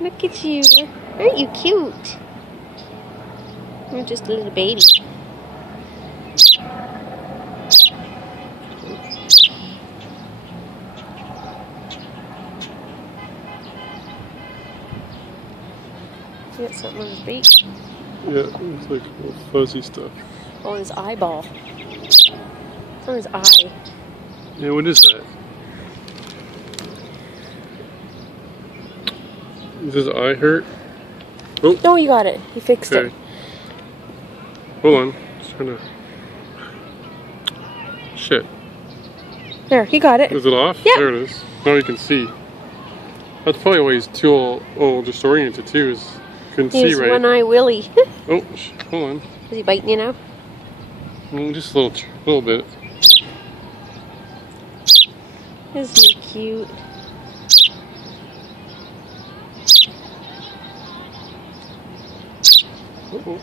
Look at you. Aren't you cute? You're just a little baby. You got something on his beak? Yeah, it's like little fuzzy stuff. Oh, his eyeball. It's on his eye. Yeah, what is that? Does his eye hurt? Oh. No, you got it. You fixed it. Hold on. Just trying to... Shit. There, you got it. Is it off? Yeah. There it is. Now you can see. That's probably why he's too disoriented too. Is couldn't see right. One eye Willie. Oh, hold on. Is he biting you now? Just a little bit. Isn't he cute? Uh-oh.